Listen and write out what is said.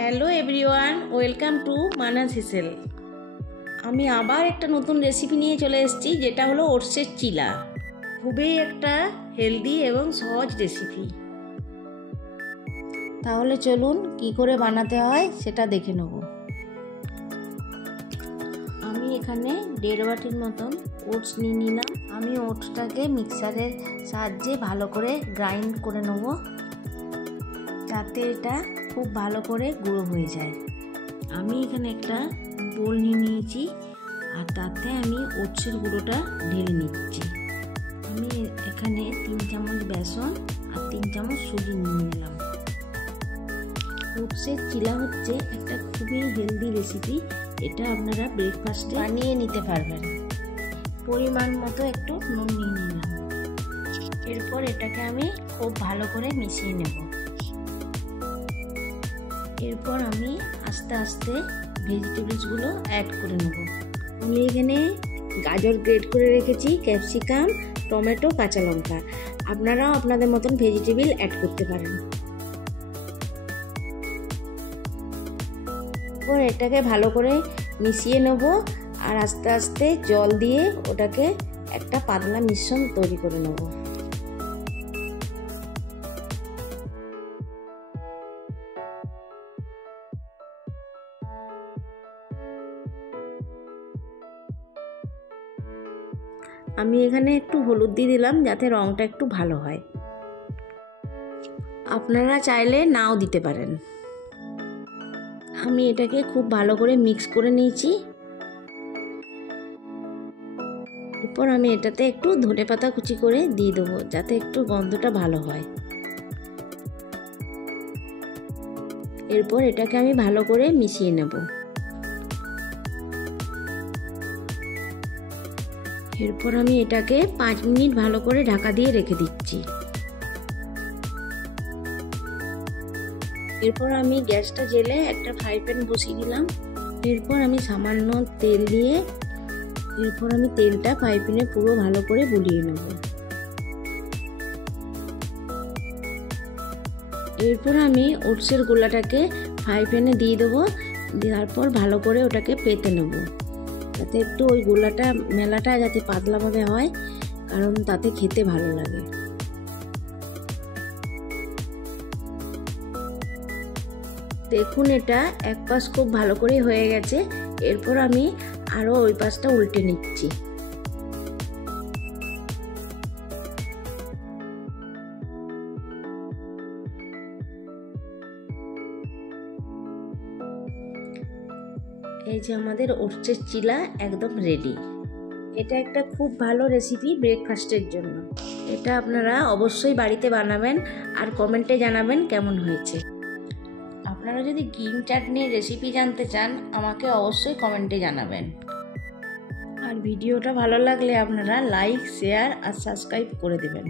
Hello everyone, welcome to Manas হিসেল। আমি আবার একটা নতুন রেসিপি নিয়ে চলে এসেছি, যেটা হলো ওটসের চিলা। খুবই একটা হেলদি এবং সহজ রেসিপি। তাহলে চলুন কি করে বানাতে হয় সেটা দেখে নেব। আমি এখানে 1.5 বাটির মতন ওটস নিয়ে নিলাম। আমি ওটসটাকে মিক্সারের সাহায্যে ভালো করে গ্রাইন্ড করে নেব, যাতে এটা খুব ভালো করে গুঁড়ো হয়ে যায়। আমি এখানে একটা বোল নিয়ে নিয়েছি, আর তাতে আমি ওটসের গুঁড়োটা ঢেলে নিচ্ছি। আমি এখানে 3 চামচ বেসন আর 3 চামচ সুজি নিয়ে নিলাম। ওটসের চিলা হচ্ছে একটা খুবই হেলদি রেসিপি। এটা আপনারা ব্রেকফাস্টে বানিয়ে নিতে পারবেন। পরিমাণ মতো একটু নুন নিয়ে নিলাম। এরপর এটাকে আমি খুব ভালো করে মিশিয়ে নেব। এরপর আমি আস্তে আস্তে ভেজিটেবলসগুলো অ্যাড করে নেব। আমি এখানে গাজর গ্রেট করে রেখেছি, ক্যাপসিকাম, টমেটো, কাঁচা লঙ্কা। আপনারাও আপনাদের মতন ভেজিটেবল অ্যাড করতে পারেন। এরপর এটাকে ভালো করে মিশিয়ে নেব, আর আস্তে আস্তে জল দিয়ে ওটাকে একটা পাতলা মিশ্রণ তৈরি করে নেব। আমি এখানে একটু হলুদ দিয়ে দিলাম, যাতে রঙটা একটু ভালো হয়। আপনারা চাইলে নাও দিতে পারেন। আমি এটাকে খুব ভালো করে মিক্স করে নিয়েছি। এরপর আমি এটাতে একটু ধনেপাতা কুচি করে দিয়ে দেবো, যাতে একটু গন্ধটা ভালো হয়। এরপর এটাকে আমি ভালো করে মিশিয়ে নেব। এরপর আমি এটাকে 5 মিনিট ভালো করে ঢাকা দিয়ে রেখে দিচ্ছি। এরপর আমি গ্যাসটা জ্বেলে একটা ফ্রাই প্যান বসিয়ে দিলাম। এরপর আমি সামান্য তেল দিয়ে এরপর আমি তেলটা ফ্রাই প্যানে পুরো ভালো করে বুলিয়ে নেব। এরপর আমি ওটসের গোলাটাকে ফ্রাই প্যানে দিয়ে দেবো। তারপর ভালো করে ওটাকে পেতে নেব, যাতে একটু ওই গোলাটা মেলাটা যাতে পাতলাভাবে হয়, কারণ তাতে খেতে ভালো লাগে। দেখুন, এটা এক পাশ খুব ভালো করে হয়ে গেছে। এরপর আমি আরও ওই পাশটা উল্টে নিচ্ছি। এই যে আমাদের ওটসের চিলা একদম রেডি। এটা একটা খুব ভালো রেসিপি ব্রেকফাস্টের জন্য। এটা আপনারা অবশ্যই বাড়িতে বানাবেন, আর কমেন্টে জানাবেন কেমন হয়েছে। আপনারা যদি গ্রিন চাটনির রেসিপি জানতে চান, আমাকে অবশ্যই কমেন্টে জানাবেন। আর ভিডিওটা ভালো লাগলে আপনারা লাইক, শেয়ার আর সাবস্ক্রাইব করে দেবেন।